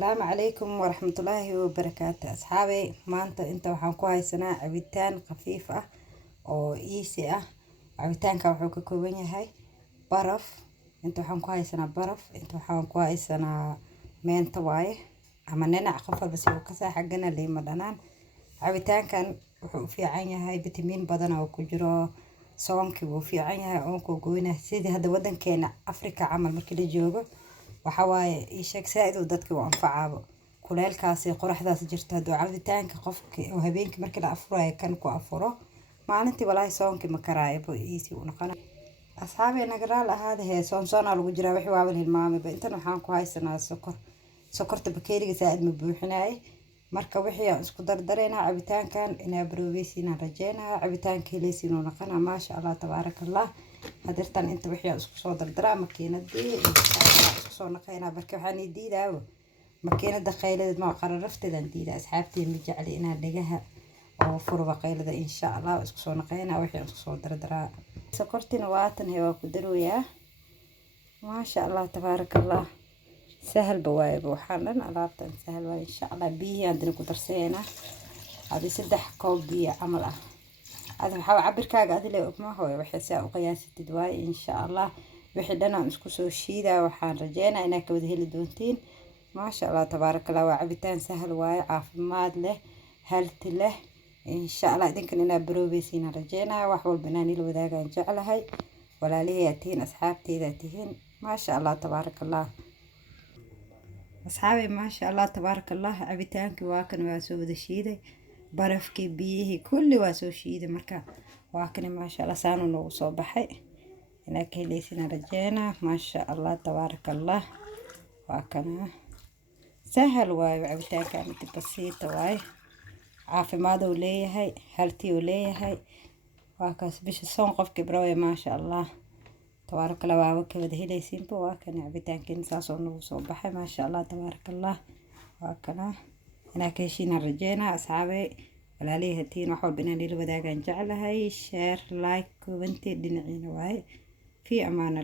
السلام عليكم ورحمة الله وبركاته أصحابي. maanta inta waxaan ku haysanaa cabitaan khafiif ah oo easy ah. cabitaanka wuxuu ka kooban yahay baraf. inta waxaan ku haysanaa baraf, inta waxaan ku haysanaa meenta waaye ama ninac qof walba si uu ka saa xagana liima dhanaan. cabitaankan wuxuu u fiican yahay vitamin badan oo ku jiro soonkii wuu fiican yahay oo ku goynaa sidii hadda wadankeena Afrika camal markii la joogo waxa waaye isheeg saaid uu dadka u anfacaabo kuleelkaasi qoraxdaas jirta haduu cabitaanka qofka oo habeenkii markii la afurayo kan ku afuro maalintii walaahi soonkii ma karaayo easy u noqon. asxaabi nagaraal ahaadee soon lagu jiraa wixii waa hilmaamay intan waxaan ku haysanaa sokorta bakeeriga saaid ma buuxinaay marka wixii aan isku dardareynaa cabitaankan inaa baroobaysiina rajeynaa cabitaanka helaysiin oo noqona maasha Allah tabarakallah. hadirtan inta wixii aan isku soo dardaraa makiinadii isku soo naqayna barka waxaan diidaa makiinada qaylada ma qararafteedan diidaa asxaabtii ma jecel inaan dhagaha oo furba qaylada insha Allah isku soo naqayna wixii aan isku soo dardaraa sokortina waatan waa ku darooyaa maasha Allah tabarakallah. سهل بوايب وحنا ألعبت سهل وإن شاء الله بيه عندنا كترسينا هذه 6 كوب بيه عمله. هذا بحاول أعبر كاج هذا اللي ما هو وحساء وقياس التدواي إن شاء الله وحدنا نسكسو الشيدة وحان رجينا إنك وذه الدونتين ما شاء الله تبارك الله. وعبتان سهل واي عافماد له هلت له إن شاء الله يمكن إنا بروبيسين رجينا وحول بناني الوذاق نجعلها ولا ليه ياتين أصحابتي ذاتهن ما شاء الله تبارك الله. أصحابي ما شاء الله تبارك الله عبيتانك واكن واسو ودشيدي برفكي بيه كل واسو شيدي مركا واكن ما شاء الله سانو نو صباحي هناك ليسنا رجينا ما شاء الله تبارك الله. واكن سهل واي عبيتانك انت بسيطة واي عافي ماذا وليه هاي هلتي وليه هاي واكس بيش الصون قفك براوي ما شاء الله تبارك الله. وعوك وده ليسين بواكن عبيتان كن ساسون وصباحي ما شاء الله تبارك الله. واكنا هنا كيشين الرجينا أصحابي ولا ليه تين وحول بناني الوداقان جعلها شير لايك كومنتي دينعين واي في أمان الله.